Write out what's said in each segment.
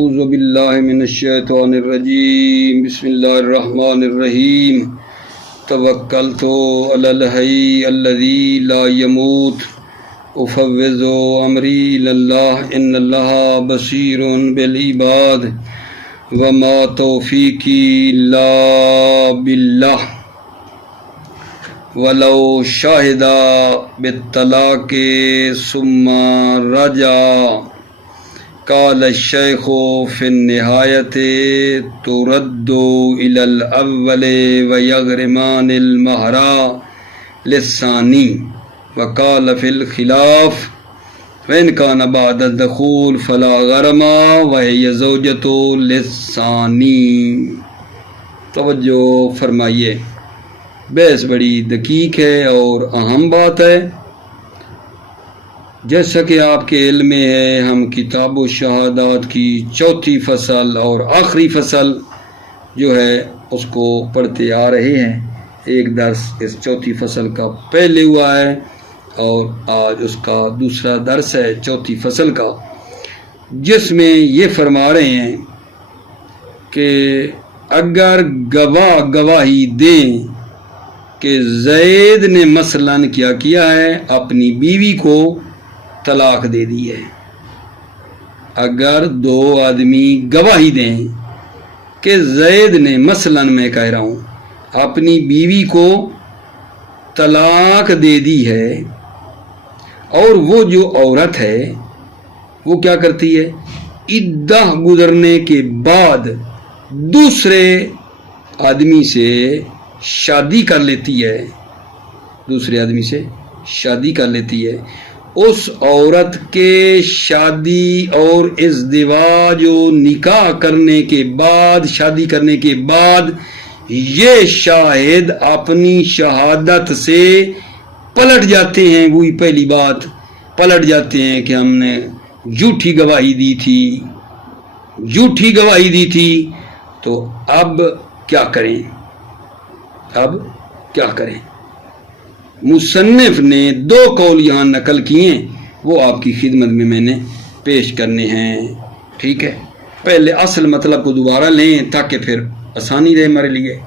اعوذ باللہ من الشیطان الرجیم بسم اللہ الرحمن الرحیم توکلت علی الحی الذی لا یموت افوض امری الی اللہ ان اللہ بصیر بالعباد وما توفیقی الا باللہ ولو شاہدہ بالطلاق ثم رجع قال الشیخ فی النہایت ترد الی الاول ویغرمان المہر للثانی وقال فی الخلاف وإن كان بعد الدخول فلا غرم وهي زوجة للثانی۔ توجہ فرمائیے، بحث بڑی دقیق ہے اور اہم بات ہے۔ جیسا کہ آپ کے علم میں ہے، ہم کتاب و شہادات کی چوتھی فصل اور آخری فصل جو ہے اس کو پڑھتے آ رہے ہیں۔ ایک درس اس چوتھی فصل کا پہلے ہوا ہے اور آج اس کا دوسرا درس ہے چوتھی فصل کا، جس میں یہ فرما رہے ہیں کہ اگر گواہ گواہی دیں کہ زید نے مثلاً کیا کیا ہے، اپنی بیوی کو طلاق دے دی ہے۔ اگر دو آدمی گواہی دیں کہ زید نے مثلاً میں کہہ رہا ہوں اپنی بیوی کو طلاق دے دی ہے، اور وہ جو عورت ہے وہ کیا کرتی ہے، عدہ گزرنے کے بعد دوسرے آدمی سے شادی کر لیتی ہے، دوسرے آدمی سے شادی کر لیتی ہے، اس عورت کے شادی اور ازدواج و نکاح کرنے کے بعد، شادی کرنے کے بعد یہ شاہد اپنی شہادت سے پلٹ جاتے ہیں۔ وہی پہلی بات، پلٹ جاتے ہیں کہ ہم نے جھوٹی گواہی دی تھی، جھوٹی گواہی دی تھی۔ تو اب کیا کریں، اب کیا کریں؟ مصنف نے دو قول یہاں نقل کیے، وہ آپ کی خدمت میں نے پیش کرنے ہیں، ٹھیک ہے؟ پہلے اصل مطلب کو دوبارہ لیں تاکہ پھر آسانی رہے ہمارے لیے۔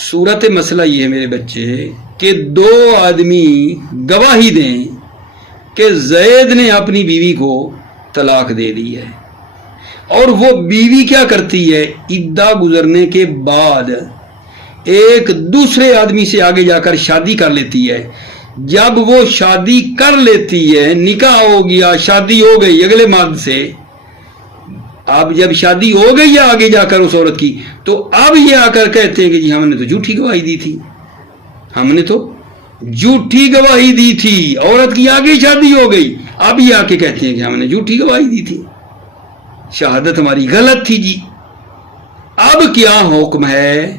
صورت مسئلہ یہ ہے میرے بچے کہ دو آدمی گواہی دیں کہ زید نے اپنی بیوی کو طلاق دے دی ہے، اور وہ بیوی کیا کرتی ہے، عدہ گزرنے کے بعد ایک دوسرے آدمی سے آگے جا کر شادی کر لیتی ہے۔ جب وہ شادی کر لیتی ہے، نکاح ہو گیا، شادی ہو گئی اگلے مرد سے، اب جب شادی ہو گئی ہے آگے جا کر اس عورت کی، تو اب یہ آ کر کہتے ہیں کہ جی ہم نے تو جھوٹی گواہی دی تھی، ہم نے تو جھوٹی گواہی دی تھی، عورت کی آگے شادی ہو گئی، اب یہ آ کے کہتے ہیں کہ ہم نے جھوٹی گواہی دی تھی، شہادت ہماری غلط تھی جی۔ اب کیا حکم ہے،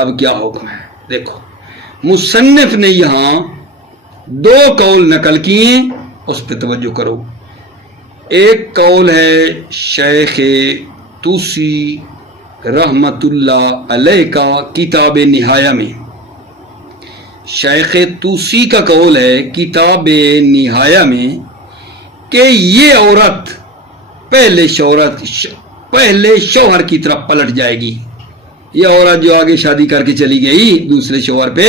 اب کیا حکم ہے؟ دیکھو مصنف نے یہاں دو قول نقل کیے، اس پہ توجہ کرو۔ ایک قول ہے شیخ توسی رحمت اللہ علیہ کا کتاب نہایہ میں، شیخ توسی کا قول ہے کتاب نہایہ میں کہ یہ عورت پہلے شوہر کی طرف پلٹ جائے گی۔ یہ عورت جو آگے شادی کر کے چلی گئی دوسرے شوہر پہ،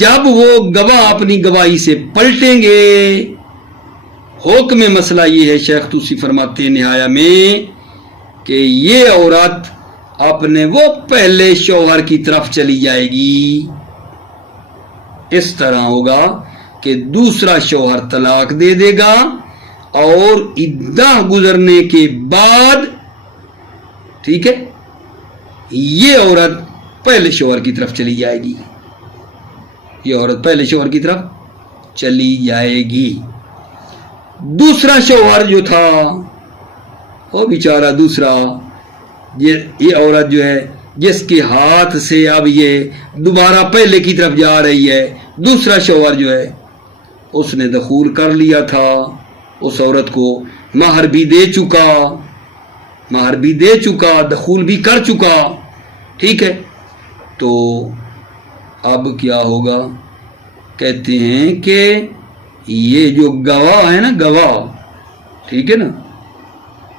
جب وہ گواہ اپنی گواہی سے پلٹیں گے، حکم مسئلہ یہ ہے، شیخ توسی فرماتے ہیں نہایہ میں کہ یہ عورت اپنے وہ پہلے شوہر کی طرف چلی جائے گی۔ اس طرح ہوگا کہ دوسرا شوہر طلاق دے دے گا اور عدہ گزرنے کے بعد، ٹھیک ہے، یہ عورت پہلے شوہر کی طرف چلی جائے گی، یہ عورت پہلے شوہر کی طرف چلی جائے گی۔ دوسرا شوہر جو تھا وہ بیچارہ دوسرا، یہ عورت جو ہے جس کے ہاتھ سے اب یہ دوبارہ پہلے کی طرف جا رہی ہے، دوسرا شوہر جو ہے اس نے دخول کر لیا تھا، اس عورت کو مہر بھی دے چکا، مہر بھی دے چکا، دخول بھی کر چکا، ٹھیک ہے؟ تو اب کیا ہوگا؟ کہتے ہیں کہ یہ جو گواہ ہے نا، گواہ، ٹھیک ہے نا،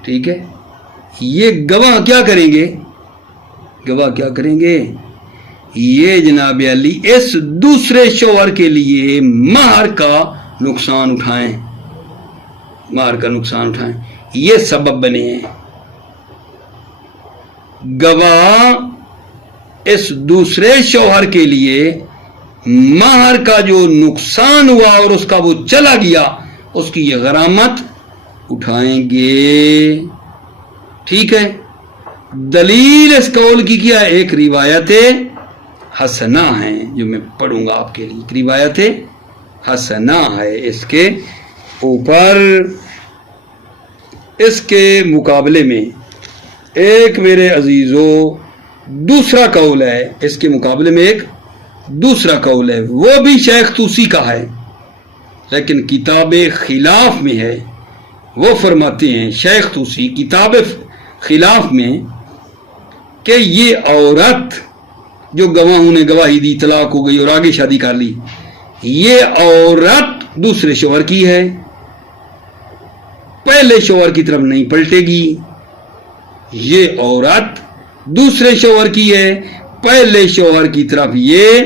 ٹھیک ہے، یہ گواہ کیا کریں گے؟ گواہ کیا کریں گے؟ یہ جناب علی اس دوسرے شوہر کے لیے مہر کا نقصان اٹھائیں، مہر کا نقصان اٹھائیں، یہ سبب بنے ہیں۔ گواہ اس دوسرے شوہر کے لیے مہر کا جو نقصان ہوا اور اس کا وہ چلا گیا، اس کی یہ غرامت اٹھائیں گے۔ ٹھیک ہے، دلیل اس قول کی کیا ہے؟ ایک روایت حسنہ ہے جو میں پڑھوں گا آپ کے لیے، ایک روایت حسنہ ہے اس کے اوپر۔ اس کے مقابلے میں ایک میرے عزیزو دوسرا قول ہے، اس کے مقابلے میں ایک دوسرا قول ہے، وہ بھی شیخ طوسی کا ہے لیکن کتاب خلاف میں ہے۔ وہ فرماتے ہیں شیخ طوسی کتاب خلاف میں کہ یہ عورت جو گواہوں نے گواہی دی، طلاق ہو گئی اور آگے شادی کر لی، یہ عورت دوسرے شوہر کی ہے، پہلے شوہر کی طرف نہیں پلٹے گی۔ یہ عورت دوسرے شوہر کی ہے، پہلے شوہر کی طرف یہ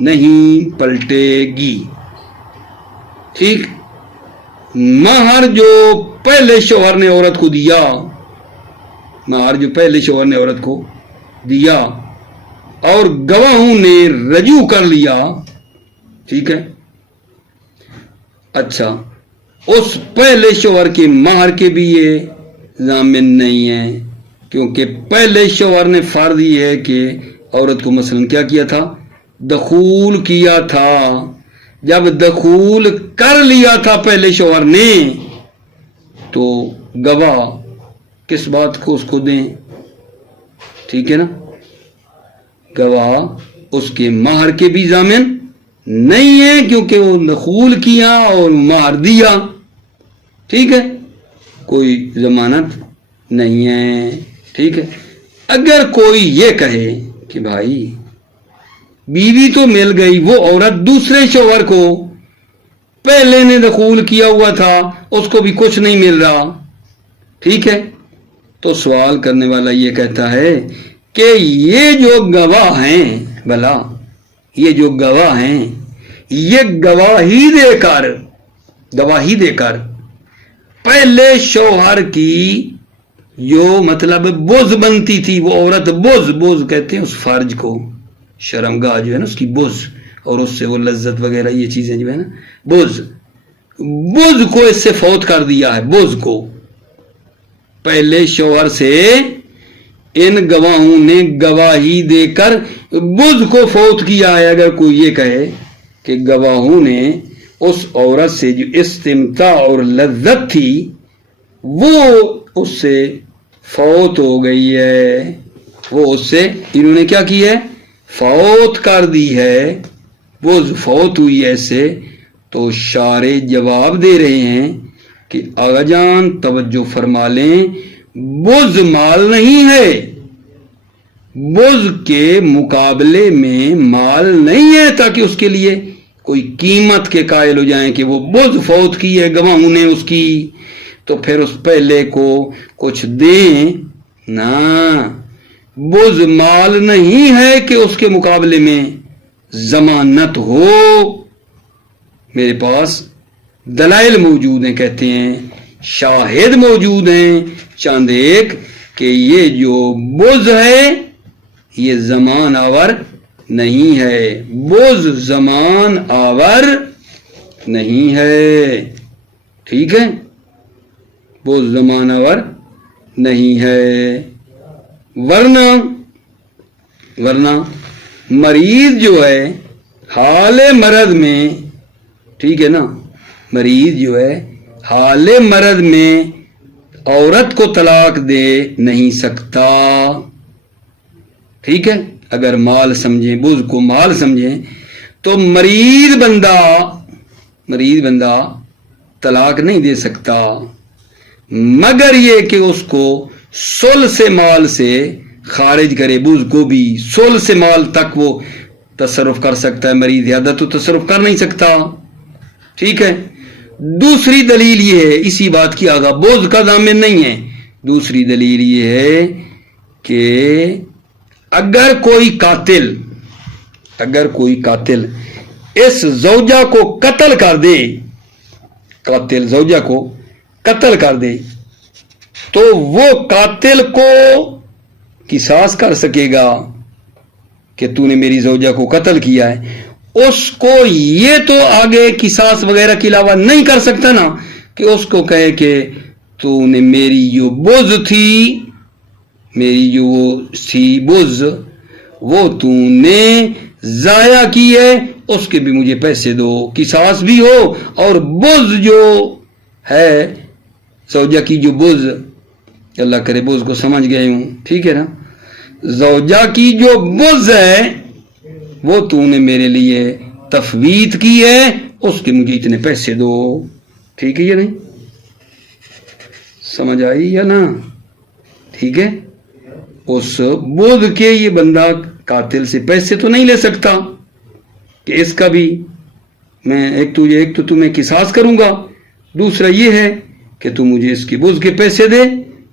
نہیں پلٹے گی۔ ٹھیک، مہر جو پہلے شوہر نے عورت کو دیا، مہر جو پہلے شوہر نے عورت کو دیا اور گواہوں نے رجوع کر لیا، ٹھیک ہے، اچھا، اس پہلے شوہر کے مہر کے بھی یہ ضامن نہیں ہے، کیونکہ پہلے شوہر نے فرض یہ ہے کہ عورت کو مثلا کیا کیا تھا؟ دخول کیا تھا۔ جب دخول کر لیا تھا پہلے شوہر نے تو گواہ کس بات کو اس کو دیں؟ ٹھیک ہے نا، گواہ اس کے مہر کے بھی ضامن نہیں ہے کیونکہ وہ دخول کیا اور مہر دیا، ٹھیک ہے، کوئی ضمانت نہیں ہے۔ ٹھیک ہے، اگر کوئی یہ کہے کہ بھائی بیوی تو مل گئی، وہ عورت دوسرے شوہر کو پہلے نے دخول کیا ہوا تھا، اس کو بھی کچھ نہیں مل رہا، ٹھیک ہے، تو سوال کرنے والا یہ کہتا ہے کہ یہ جو گواہ ہیں، بھلا یہ جو گواہ ہیں، یہ گواہی دے کر پہلے شوہر کی جو مطلب بوز بنتی تھی، وہ عورت بوز کہتے ہیں اس فرج کو، شرمگاہ جو ہے نا اس کی بوز، اور اس سے وہ لذت وغیرہ یہ چیزیں جو ہے نا، بوز کو اس سے فوت کر دیا ہے، بوز کو پہلے شوہر سے ان گواہوں نے گواہی دے کر بوز کو فوت کیا ہے۔ اگر کوئی یہ کہے کہ گواہوں نے اس عورت سے جو استمتاع اور لذت تھی وہ اس سے فوت ہو گئی ہے، وہ اس سے انہوں نے کیا کی ہے؟ فوت کر دی ہے، وہ فوت ہوئی ایسے، تو شارع جواب دے رہے ہیں کہ آغا جان توجہ فرما لیں، بوز مال نہیں ہے، بوز کے مقابلے میں مال نہیں ہے تاکہ اس کے لیے کوئی قیمت کے قائل ہو جائیں کہ وہ بوز فوت کی ہے گواہوں نے اس کی، تو پھر اس پہلے کو کچھ دیں نا، بوز مال نہیں ہے کہ اس کے مقابلے میں ضمانت ہو۔ میرے پاس دلائل موجود ہیں، کہتے ہیں شاہد موجود ہیں چند ایک، کہ یہ جو بوز ہے یہ زمان آور نہیں ہے، بوز زمان آور نہیں ہے، ٹھیک ہے، بوز زمان آور نہیں ہے، ورنہ مریض جو ہے حال مرض میں، ٹھیک ہے نا، مریض جو ہے حال مرض میں عورت کو طلاق دے نہیں سکتا، ٹھیک ہے، اگر مال سمجھیں، بوز کو مال سمجھیں تو مریض بندہ طلاق نہیں دے سکتا، مگر یہ کہ اس کو سول سے مال سے خارج کرے، بوز کو بھی سول سے مال تک وہ تصرف کر سکتا ہے، مریض زیادہ تو تصرف کر نہیں سکتا، ٹھیک ہے۔ دوسری دلیل یہ ہے اسی بات کی، آگا بوز کا ضامن نہیں ہے، دوسری دلیل یہ ہے کہ اگر کوئی قاتل اس زوجہ کو قتل کر دے، قاتل زوجہ کو قتل کر دے، تو وہ قاتل کو قصاص کر سکے گا کہ تو نے میری زوجہ کو قتل کیا ہے، اس کو یہ تو آگے قصاص وغیرہ کے علاوہ نہیں کر سکتا نا کہ اس کو کہے کہ تو نے میری جو بز تھی، میری جو بز وہ تو نے ضائع کی ہے، اس کے بھی مجھے پیسے دو، قصاص بھی ہو، اور بز جو ہے زوجہ کی جو بز، اللہ کرے بز کو سمجھ گئے ہوں، ٹھیک ہے نا، زوجہ کی جو بز ہے وہ تو نے میرے لیے تفویض کی ہے، اس کے مجھے اتنے پیسے دو، ٹھیک ہے یا نہیں؟ سمجھ آئی یا نا؟ ٹھیک ہے، اس بز کے یہ بندہ قاتل سے پیسے تو نہیں لے سکتا کہ اس کا بھی میں ایک تو تمہیں قصاص کروں گا، دوسرا یہ ہے کہ تو مجھے اس کی بز کے پیسے دے،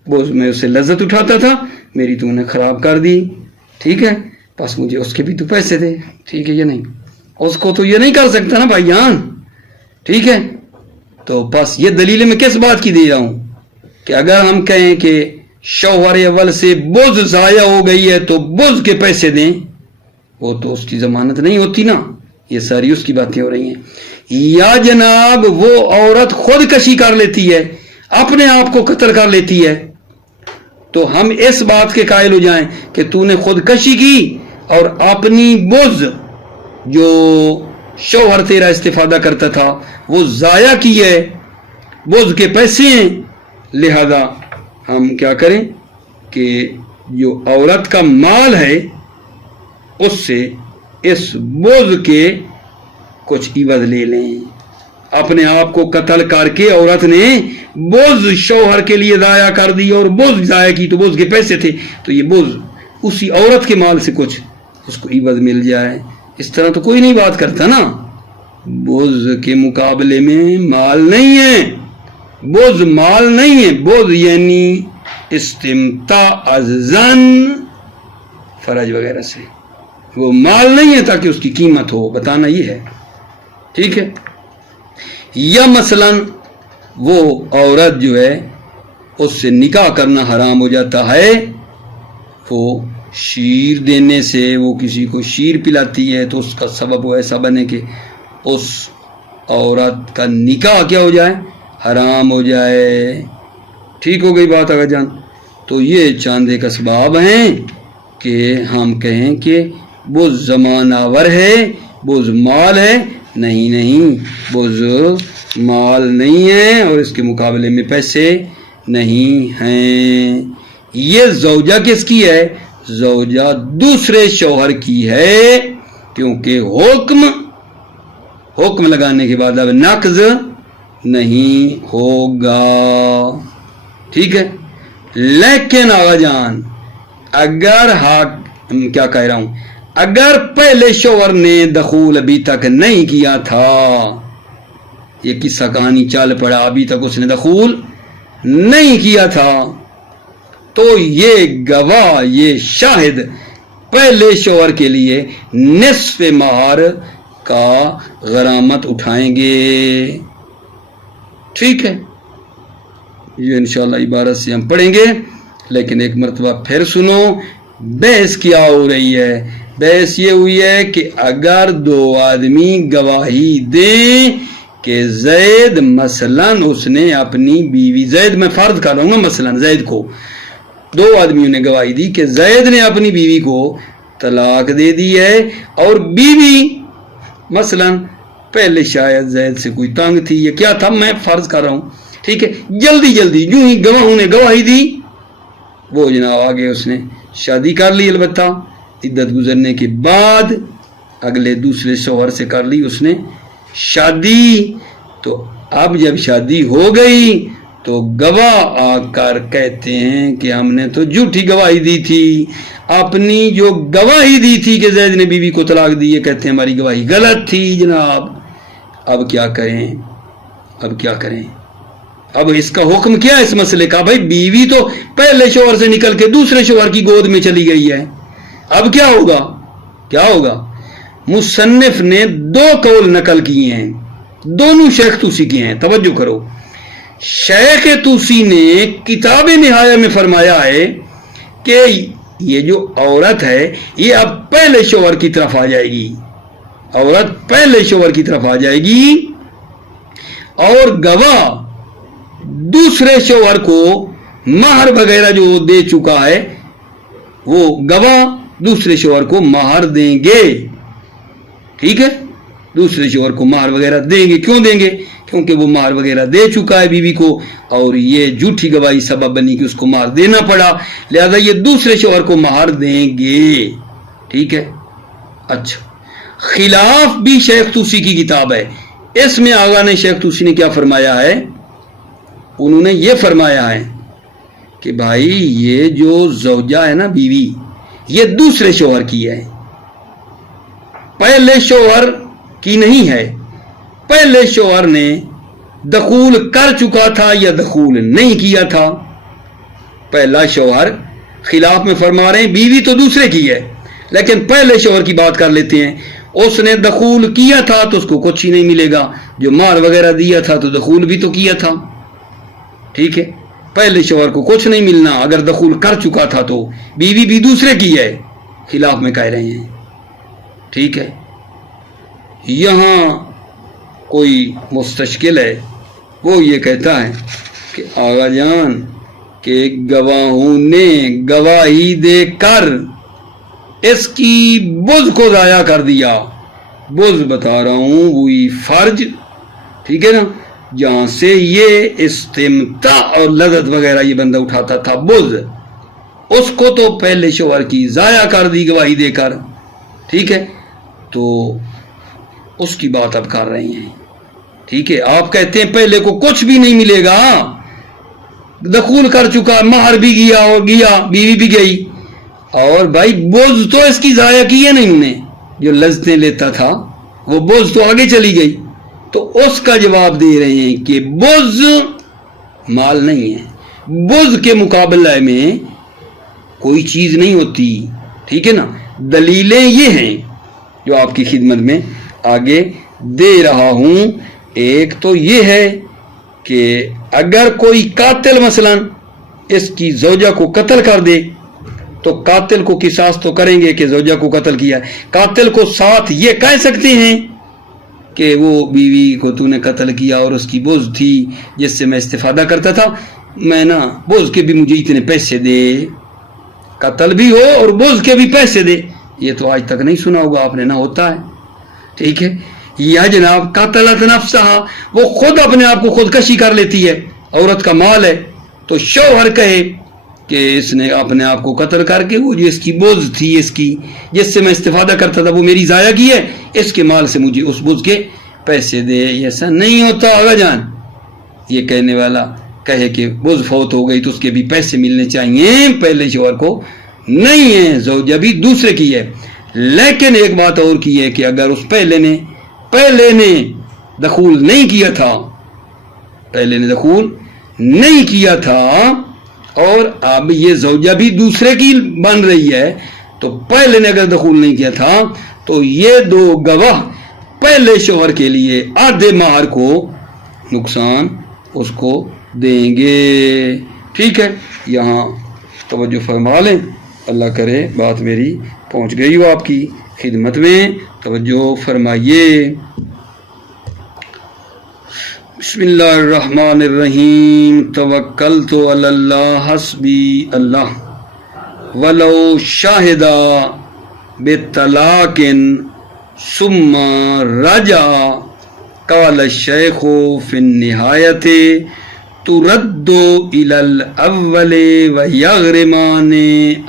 بز میں اسے لذت اٹھاتا تھا، میری تو نے خراب کر دی، ٹھیک ہے، بس مجھے اس کے بھی تو پیسے دے، ٹھیک ہے یا نہیں؟ اس کو تو یہ نہیں کر سکتا نا بھائی جان، ٹھیک ہے، تو بس یہ دلیل میں کس بات کی دے رہا ہوں کہ اگر ہم کہیں کہ شوہر اول سے بز ضائع ہو گئی ہے تو بز کے پیسے دیں، وہ تو اس کی ضمانت نہیں ہوتی نا، یہ ساری اس کی باتیں ہو رہی ہیں، یا جناب وہ عورت خودکشی کر لیتی ہے، اپنے آپ کو قتل کر لیتی ہے، تو ہم اس بات کے قائل ہو جائیں کہ تو نے خودکشی کی اور اپنی بز جو شوہر تیرا استفادہ کرتا تھا وہ ضائع کی ہے، بز کے پیسے ہیں، لہذا ہم کیا کریں کہ جو عورت کا مال ہے اس سے اس بز کے کچھ عوض لے لیں، اپنے آپ کو قتل کر کے عورت نے بز شوہر کے لیے ضائع کر دی اور بز ضائع کی تو بز کے پیسے تھے، تو یہ بز اسی عورت کے مال سے کچھ اس کو عوض مل جائے، اس طرح تو کوئی نہیں بات کرتا نا، بز کے مقابلے میں مال نہیں ہے، بز مال نہیں ہے، بز یعنی استمتاع از زن فرج وغیرہ سے، وہ مال نہیں ہے تاکہ اس کی قیمت ہو، بتانا یہ ہے، ٹھیک ہے، یا مثلا وہ عورت جو ہے اس سے نکاح کرنا حرام ہو جاتا ہے، وہ شیر دینے سے، وہ کسی کو شیر پلاتی ہے تو اس کا سبب وہ ایسا بنے کہ اس عورت کا نکاح کیا ہو جائے، حرام ہو جائے، ٹھیک ہو گئی بات اگر جان؟ تو یہ چاند ایک اسباب ہیں کہ ہم کہیں کہ بز زمان آور ہے، بز مال ہے، نہیں، بز مال نہیں ہے اور اس کے مقابلے میں پیسے نہیں ہیں۔ یہ زوجہ کس کی ہے؟ زوجہ دوسرے شوہر کی ہے، کیونکہ حکم لگانے کے بعد اب نقض نہیں ہوگا، ٹھیک ہے، لیکن آقا جان اگر کیا کہہ رہا ہوں، اگر پہلے شوہر نے دخول ابھی تک نہیں کیا تھا، یہ قصہ کہانی چل پڑا، ابھی تک اس نے دخول نہیں کیا تھا، تو یہ گواہ، یہ شاہد پہلے شوہر کے لیے نصف مہر کا غرامت اٹھائیں گے، ٹھیک ہے، یہ انشاءاللہ عبارت سے ہم پڑھیں گے، لیکن ایک مرتبہ پھر سنو بحث کیا ہو رہی ہے۔ بحث یہ ہوئی ہے کہ اگر دو آدمی گواہی دیں کہ زید مثلاً اس نے اپنی بیوی، زید میں فرض کر رہا ہوں نا، مثلاً زید کو، دو آدمیوں نے گواہی دی کہ زید نے اپنی بیوی کو طلاق دے دی ہے، اور بیوی مثلاً پہلے شاید زید سے کوئی تنگ تھی یا کیا تھا، میں فرض کر رہا ہوں، ٹھیک ہے، جلدی جو ہی گواہوں نے گواہی دی وہ جناب آگے اس نے شادی کر لی، البتہ عدت گزرنے کے بعد اگلے دوسرے شوہر سے کر لی اس نے شادی، تو اب جب شادی ہو گئی تو گواہ آ کر کہتے ہیں کہ ہم نے تو جھوٹی گواہی دی تھی، اپنی جو گواہی دی تھی کہ زید نے بیوی کو طلاق دی ہے، کہتے ہیں ہماری گواہی غلط تھی جناب، اب کیا کریں؟ اب اس کا حکم کیا ہے اس مسئلے کا؟ بھائی بیوی تو پہلے شوہر سے نکل کے دوسرے شوہر کی گود میں چلی گئی ہے، اب کیا ہوگا؟ کیا ہوگا؟ مصنف نے دو قول نقل کیے ہیں، دونوں شیخ توسی کے ہیں، توجہ کرو۔ شیخ توسی نے کتاب نہایہ میں فرمایا ہے کہ یہ جو عورت ہے یہ اب پہلے شوہر کی طرف آ جائے گی، عورت پہلے شوہر کی طرف آ جائے گی، اور گواہ دوسرے شوہر کو مہر وغیرہ جو دے چکا ہے وہ گواہ دوسرے شوہر کو مہر دیں گے، ٹھیک ہے؟ دوسرے شوہر کو مہر وغیرہ دیں گے۔ کیوں دیں گے؟ کیونکہ وہ مہر وغیرہ دے چکا ہے بیوی کو، اور یہ جھوٹی گواہی سبب بنی کہ اس کو مہر دینا پڑا، لہذا یہ دوسرے شوہر کو مہر دیں گے، ٹھیک ہے؟ اچھا، خلاف بھی شیخ توسی کی کتاب ہے، اس میں آغا نے شیخ توسی نے کیا فرمایا ہے؟ انہوں نے یہ فرمایا ہے کہ بھائی یہ جو زوجہ ہے نا بیوی، یہ دوسرے شوہر کی ہے، پہلے شوہر کی نہیں ہے۔ پہلے شوہر نے دخول کر چکا تھا یا دخول نہیں کیا تھا، پہلا شوہر، خلاف میں فرما رہے ہیں بیوی تو دوسرے کی ہے، لیکن پہلے شوہر کی بات کر لیتے ہیں، اس نے دخول کیا تھا تو اس کو کچھ ہی نہیں ملے گا، جو مہر وغیرہ دیا تھا تو دخول بھی تو کیا تھا، ٹھیک ہے؟ پہلے شوہر کو کچھ نہیں ملنا اگر دخول کر چکا تھا، تو بیوی بھی دوسرے کی ہے، خلاف میں کہہ رہے ہیں، ٹھیک ہے؟ یہاں کوئی مستشکل ہے، وہ یہ کہتا ہے کہ آغا جان کہ گواہوں نے گواہی دے کر اس کی بز کو ضائع کر دیا۔ بز بتا رہا ہوں وہی فرج، ٹھیک ہے نا، جہاں سے یہ استمتاع اور لذت وغیرہ یہ بندہ اٹھاتا تھا، بز، اس کو تو پہلے شوہر کی ضائع کر دی گواہی دے کر، ٹھیک ہے؟ تو اس کی بات اب کر رہے ہیں، ٹھیک ہے؟ آپ کہتے ہیں پہلے کو کچھ بھی نہیں ملے گا، دخول کر چکا، مہر بھی گیا اور گیا، بیوی بھی گئی، اور بھائی بوجھ تو اس کی ضائع کی ہے نہیں، نے جو لذتیں لیتا تھا وہ بوجھ تو آگے چلی گئی۔ تو اس کا جواب دے رہے ہیں کہ بوجھ مال نہیں ہے، بوجھ کے مقابلے میں کوئی چیز نہیں ہوتی، ٹھیک ہے نا؟ دلیلیں یہ ہیں جو آپ کی خدمت میں آگے دے رہا ہوں۔ ایک تو یہ ہے کہ اگر کوئی قاتل مثلا اس کی زوجہ کو قتل کر دے تو قاتل کو قصاص تو کریں گے کہ زوجہ کو قتل کیا ہے، قاتل کو ساتھ یہ کہہ سکتے ہیں کہ وہ بیوی کو تو نے قتل کیا اور اس کی بوجھ تھی جس سے میں استفادہ کرتا تھا، میں نا بوجھ کے بھی مجھے اتنے پیسے دے، قتل بھی ہو اور بوجھ کے بھی پیسے دے۔ یہ تو آج تک نہیں سنا ہوگا آپ نے، نہ ہوتا ہے، ٹھیک ہے؟ یا جناب قتلت نفسہا، وہ خود اپنے آپ کو خودکشی کر لیتی ہے، عورت کا مال ہے، تو شوہر کہے کہ اس نے اپنے آپ کو قتل کر کے وہ جو اس کی بوجھ تھی، اس کی جس سے میں استفادہ کرتا تھا وہ میری ضائع کی ہے، اس کے مال سے مجھے اس بوجھ کے پیسے دے۔ ایسا نہیں ہوتا آغا جان، یہ کہنے والا کہے کہ بوجھ فوت ہو گئی تو اس کے بھی پیسے ملنے چاہیے، پہلے شوہر کو نہیں ہے، زوجہ بھی دوسرے کی ہے۔ لیکن ایک بات اور کی ہے کہ اگر اس پہلے نے دخول نہیں کیا تھا، پہلے نے دخول نہیں کیا تھا اور اب یہ زوجہ بھی دوسرے کی بن رہی ہے، تو پہلے نے اگر دخول نہیں کیا تھا تو یہ دو گواہ پہلے شوہر کے لیے آدھے مہر کو نقصان اس کو دیں گے، ٹھیک ہے؟ یہاں توجہ فرما لیں، اللہ کرے بات میری پہنچ گئی ہو آپ کی خدمت میں، توجہ فرمائیے۔ بسم اللہ الرحمن الرحیم، توکلت علی اللہ حسبی اللہ ولو شاہدا بطلاق ثم رجع قال الشیخ فی النہایت ترد الی الاول ویغرمان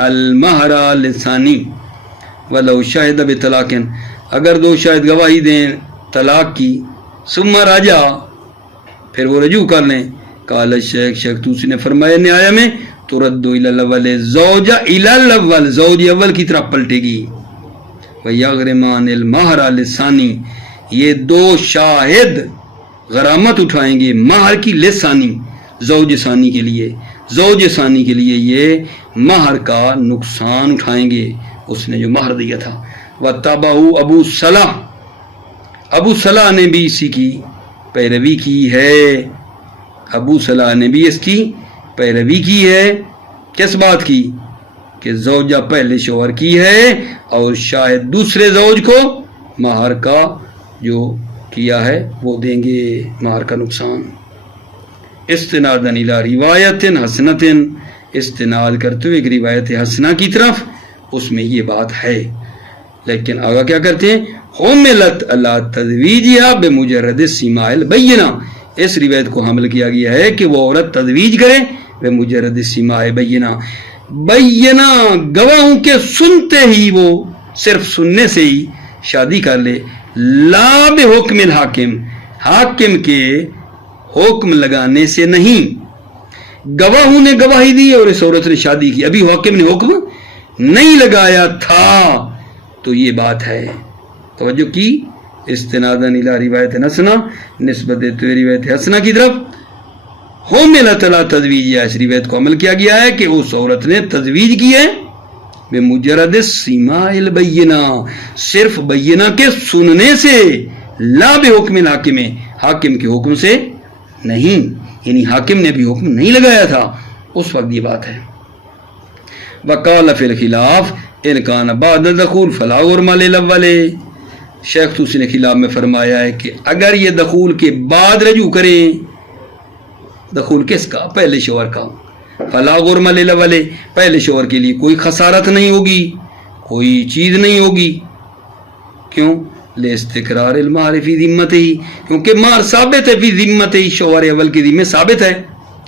المہر للثانی ولو شاہد بطلاق، اگر دو شاہد گواہی دیں طلاق کی، ثم رجع، پھر وہ رجوع کر لیں، قال الشیخ، شیخ توسی نے فرمایا نہایہ میں، ترد الی الاول، زوجہ الی الاول، زوج اول کی طرف پلٹے گی، ویغرمان المہر للثانی، یہ دو شاہد غرامت اٹھائیں گے مہر کی لثانی، زوج ثانی کے لیے، زوج ثانی کے لیے یہ مہر کا نقصان اٹھائیں گے، اس نے جو مہر دیا تھا۔ وَتَّبَعُوا ابو صلاح، ابو صلاح نے بھی اسی کی پیروی کی ہے، ابو صلاح نے بھی اس کی پیروی کی ہے۔ کس بات کی؟ کہ زوجہ پہلے شوہر کی ہے اور شاید دوسرے زوج کو مہر کا جو کیا ہے وہ دیں گے، مہر کا نقصان۔ استناد الی روایت حسنۃ، استناد کرتے ہوئے ایک روایت حسنہ کی طرف، اس میں یہ بات ہے، لیکن آگا کیا کرتے ہیں؟ حملت علی تزویجها بمجرد سماع البینہ، اس روایت کو حمل کیا گیا ہے کہ وہ عورت تزویج کرے بمجرد سماع بینہ، بینہ گواہوں کے سنتے ہی، وہ صرف سننے سے ہی شادی کر لے، لا بحکم الحاکم، حاکم کے حکم لگانے سے نہیں۔ گواہوں نے گواہی دی اور اس عورت نے شادی کی، ابھی حاکم نے حکم نہیں لگایا تھا، تو یہ بات ہے۔ توجہ کی؟ استناداً الی روایت حسنہ، نسبت دیتے ہوئے روایت حسنہ کی طرف۔ حملت علی تزویج، اس روایت کو عمل کیا گیا ہے کہ اس عورت نے تزویج کی ہے بمجرد سماع البینہ، صرف بینہ کے سننے سے، لا بحکم الحاکم، حاکم کے حکم سے نہیں، یعنی حاکم نے بھی حکم نہیں لگایا تھا اس وقت، یہ بات ہے۔ وقال فی الخلاف ان کان بعد دخول فلا غرم للاول، شیخ توسی نے خلاف میں فرمایا ہے کہ اگر یہ دخول کے بعد رجوع کریں، دخول کس کا؟ پہلے شوہر کا، فلا غرم للاول، پہلے شوہر کے لیے کوئی خسارت نہیں ہوگی، کوئی چیز نہیں ہوگی، کیوں؟ لاستقرار المہر فی ذمتہ، کیونکہ مہر ثابت ہے فی ذمتہ، شوہر اول کے ذمہ ثابت ہے،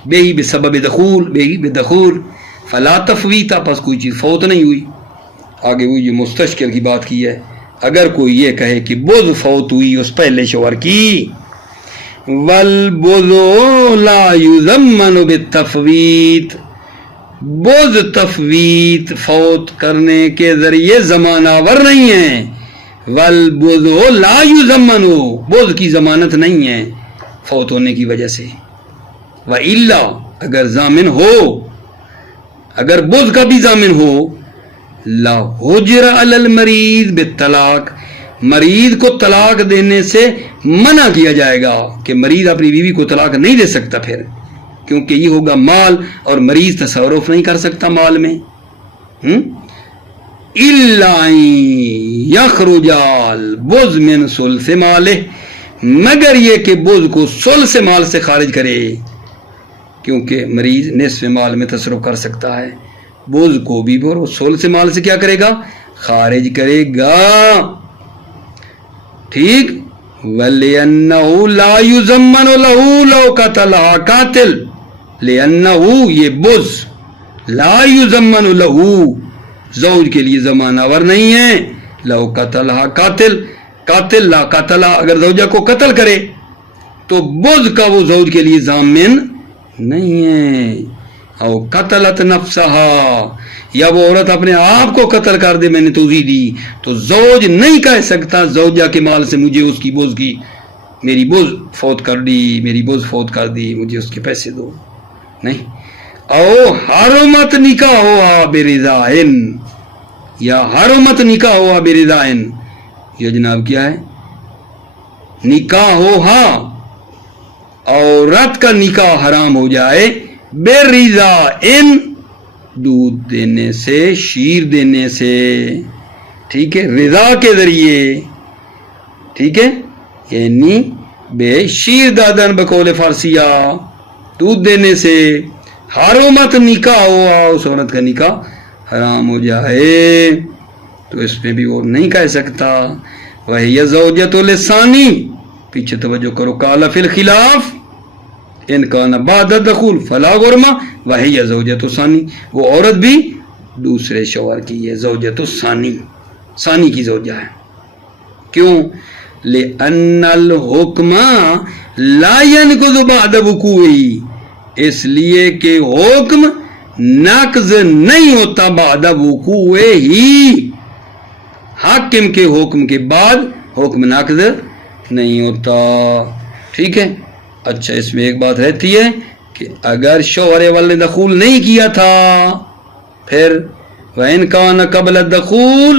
بے ہی بسبب دخول، بے ہی بدخول، فلا تفویت، پس کوئی چیز فوت نہیں ہوئی۔ آگے وہ یہ مستشکل کی بات کی ہے، اگر کوئی یہ کہے کہ بوز فوت ہوئی اس پہلے شوہر کی، والبوز لا یضمن بالتفویت، بوز تفویت فوت کرنے کے ذریعے ضماناور نہیں ہے، والبوز لا یضمن، بوز کی ضمانت نہیں ہے فوت ہونے کی وجہ سے، وإلا، اگر ضامن ہو، اگر بوز کا بھی ضامن ہو، لا حجر علی المریض بالطلاق، مریض کو طلاق دینے سے منع کیا جائے گا کہ مریض اپنی بیوی کو طلاق نہیں دے سکتا پھر، کیونکہ یہ ہوگا مال اور مریض تصرف نہیں کر سکتا مال میں۔ الا یخرج البوز من ثلث مالہ، مگر یہ کہ بوز کو ثلث مال سے خارج کرے، کیونکہ مریض نصف مال میں تصرف کر سکتا ہے، بوز کو بھی وہ ثلث مال سے کیا کرے گا؟ خارج کرے گا، ٹھیک۔ وَلِأَنَّهُ لَا يُضَمَّنُ لَهُ لَوْ قَتَلَهَا قاتل، لِأَنَّهُ یہ بوز، لا يُضَمَّنُ لَهُ زوج کے لیے ضماناور نہیں ہے، لو قتلها قاتل، قاتل لا قتل، اگر زوجہ کو قتل کرے تو بوز کا وہ زوج کے لیے ضامن نہیں ہے۔ او قتلت نفسها، یا وہ عورت اپنے آپ کو قتل کر دے، میں نے توضیح دی، تو زوج نہیں کہہ سکتا زوجہ کے مال سے مجھے اس کی بوز کی، میری بوز فوت کر دی، میری بوز فوت کر دی، مجھے اس کے پیسے دو، نہیں۔ او حرمت نکاح ہوا برضاء، یا حرمت نکاح ہوا برضاء، یہ جناب کیا ہے؟ نکاح ہوا، عورت کا نکاح حرام ہو جائے برضاء، دودھ دینے سے، شیر دینے سے، ٹھیک ہے، رضا کے ذریعے، ٹھیک ہے، یعنی بے شیر دادن بقول فارسیہ، دودھ دینے سے حرمت نکاح ہوا، اس عورت کا نکاح حرام ہو جائے تو اس میں بھی وہ نہیں کہہ سکتا۔ وہی زوجۃ للثانی، پیچھے توجہ کرو، قال فی الخلاف ان کان بعد دخول فلا غرم وہی زوجۃ ثانی، وہ عورت بھی دوسرے شوہر کی ہے، زوجۃ ثانی، ثانی کی زوجہ ہے، کیوں؟ لأن الحکم لا ينقض بعد وقوعه، اس لیے کہ حکم نقض نہیں ہوتا بعد وقوعه، حاکم کے حکم کے بعد حکم نقض نہیں ہوتا، ٹھیک ہے۔ اچھا، اس میں ایک بات رہتی ہے کہ اگر شوہر اول نے دخول نہیں کیا تھا پھر وَإِنْ كَانَ قَبْلَ الدَّخُولِ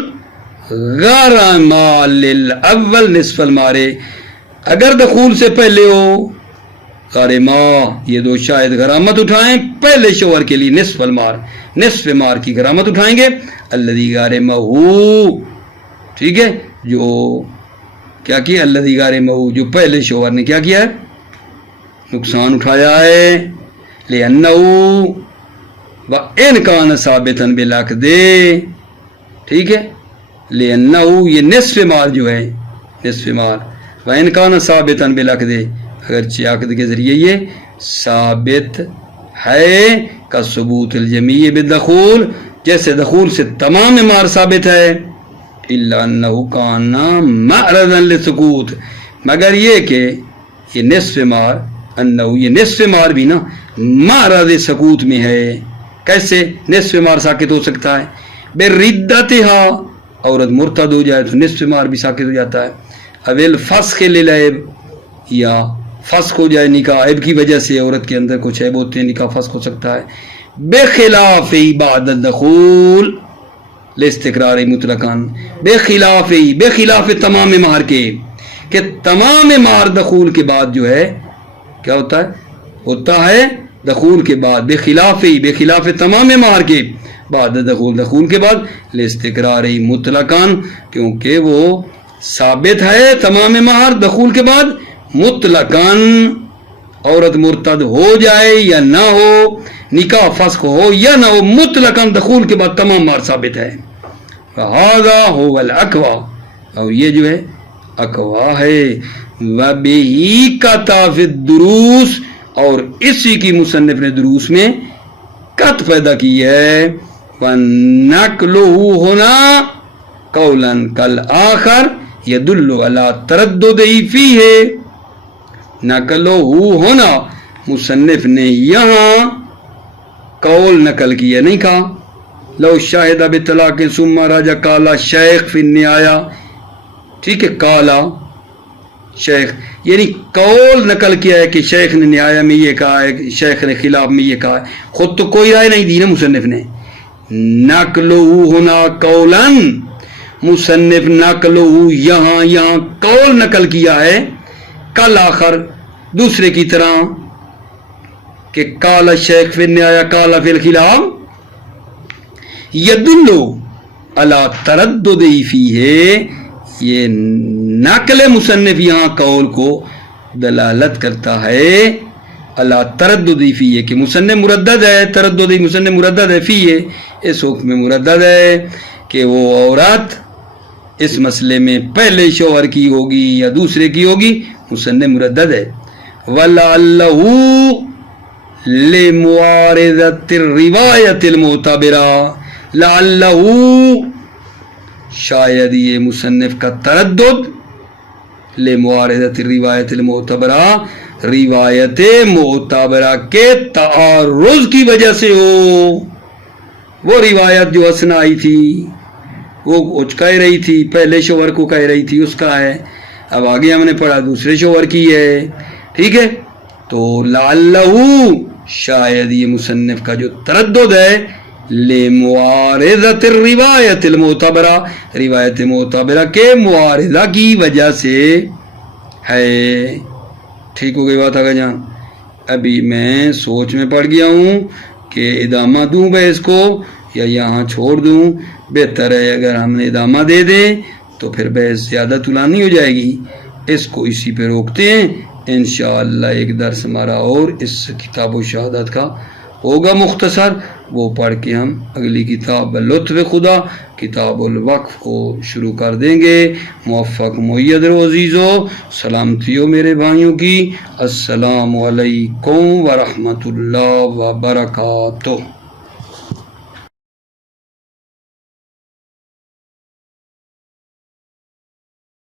غَرَمَ لِلْأَوَّلِ نِصْفَ الْمَارِ، اگر دخول سے پہلے ہو غارما، یہ دو شاہد غرامت اٹھائیں پہلے شوہر کے لیے نصف المار، نصف مار کی غرامت اٹھائیں گے. الذی غارمہ، ٹھیک ہے، جو کیا کیا، الذی غارمہ، جو پہلے شوہر نے کیا کیا ہے، نقصان اٹھایا ہے. لأنہ وإن کان ثابتا بالعقد، ٹھیک ہے، لأنہ یہ نصف مار جو ہے، نصف مار، وإن کان ثابتا بالعقد، اگرچہ عقد کے ذریعے یہ ثابت ہے، کا ثبوت الجمیع بالدخول، جیسے دخول سے تمام مار ثابت ہے. الا انہ کان معرضا للسقوط، مگر یہ کہ یہ نصف مار، انہ یہ نصف مار بھی نا معرض سقوط میں ہے. کیسے نصف مار ساکت ہو سکتا ہے؟ بردتھا، عورت مرتد ہو جائے تو نصف مار بھی ساکت ہو جاتا ہے. اب الفسخ للعیب، یا فسخ ہو جائے نکاح عیب کی وجہ سے، عورت کے اندر کچھ عیب ہوتے ہیں، نکاح فسخ ہو سکتا ہے. بخلاف بعد الدخول لاستقرار مطلقاً، بخلاف تمام مہر کے، کہ تمام مہر دخول کے بعد جو ہے کیا ہوتا ہے، ہوتا ہے دخول کے بعد، بخلاف تمام مہر کے بعد دخول کے بعد، لاستقرار مطلقاً، کیونکہ وہ ثابت ہے تمام مہر دخول کے بعد مطلقاً. عورت مرتد ہو جائے یا نہ ہو، نکاح فسخ ہو یا نہ ہو، مطلقاً دخول کے بعد تمام مہر ثابت ہے. فہذا هو الاقوی، اور یہ جو ہے اقوی ہے. وبہ قطع فی الدروس، اور اسی کی مصنف نے دروس میں قط پیدا کی ہے. وَنَقْلُهُ هُنَا قَوْلًا كَالْآخَرِ يَدُلُّ عَلَى تَرَدُّدِهِ فِيهِ. نقلُهُ ہونا، مصنف نے یہاں قول نقل کیا، نہیں کہا لو شاہد بطلاق ثم راجع قال شیخ فی النہایہ، ٹھیک ہے، قالا شیخ، یعنی قول نقل کیا ہے کہ شیخ نے نہایہ میں یہ کہا ہے، شیخ نے خلاف میں یہ کہا ہے، خود تو کوئی رائے نہیں دی نا مصنف نے. نقلُهُ ہونا قولاً، مصنف نقلُهُ یہاں قول نقل کیا ہے، کل آخر دوسرے کی طرح، کہ قال شیخ فی النہایہ قال فی الخلاف، یدل علی تردد فیہ، یہ نقل مصنف یہاں قول کو دلالت کرتا ہے علی تردد فیہ، کہ مصنف مردد ہے، تردد مصنف مردد ہے، فیہ اس حکم میں مردد ہے کہ وہ عورت اس مسئلے میں پہلے شوہر کی ہوگی یا دوسرے کی ہوگی، مصنف مردد ہے. وَلَعَلَّهُ لِمُعَارِضَةِ الرِّوَایَةِ الْمُعْتَبِرَةِ، لَعَلَّهُ شاید یہ مصنف کا تردد لِمُعَارِضَةِ الرِّوَایَةِ الْمُعْتَبِرَةِ، روایت معتبرہ کے تعارض کی وجہ سے ہو. وہ روایت جو حسنہ آئی تھی وہ کہہ رہی تھی پہلے شوہر کو کہہ رہی تھی، اس کا ہے، اب آگے ہم نے پڑھا دوسرے شوہر کی ہے، ٹھیک ہے. تو لعلہ شاید یہ مصنف کا جو تردد ہے لمعارضۃ الروایت المعتبرہ، روایت معتبرہ کے معارضہ کی وجہ سے ہے. ٹھیک ہو گئی بات آگے جان؟ ابھی میں سوچ میں پڑ گیا ہوں کہ ادامہ دوں بحث کو یا یہاں چھوڑ دوں. بہتر ہے اگر ہم نے ادامہ دے دیں تو پھر بحث زیادہ طولانی ہو جائے گی. اس کو اسی پہ روکتے ہیں. انشاءاللہ ایک درس ہمارا اور اس کتاب و شہادت کا ہوگا مختصر، وہ پڑھ کے ہم اگلی کتاب لطف خدا کتاب الوقف کو شروع کر دیں گے. موفق معید رو عزیزو، سلامتی ہو میرے بھائیوں کی. السلام علیکم ورحمۃ اللہ وبرکاتہ.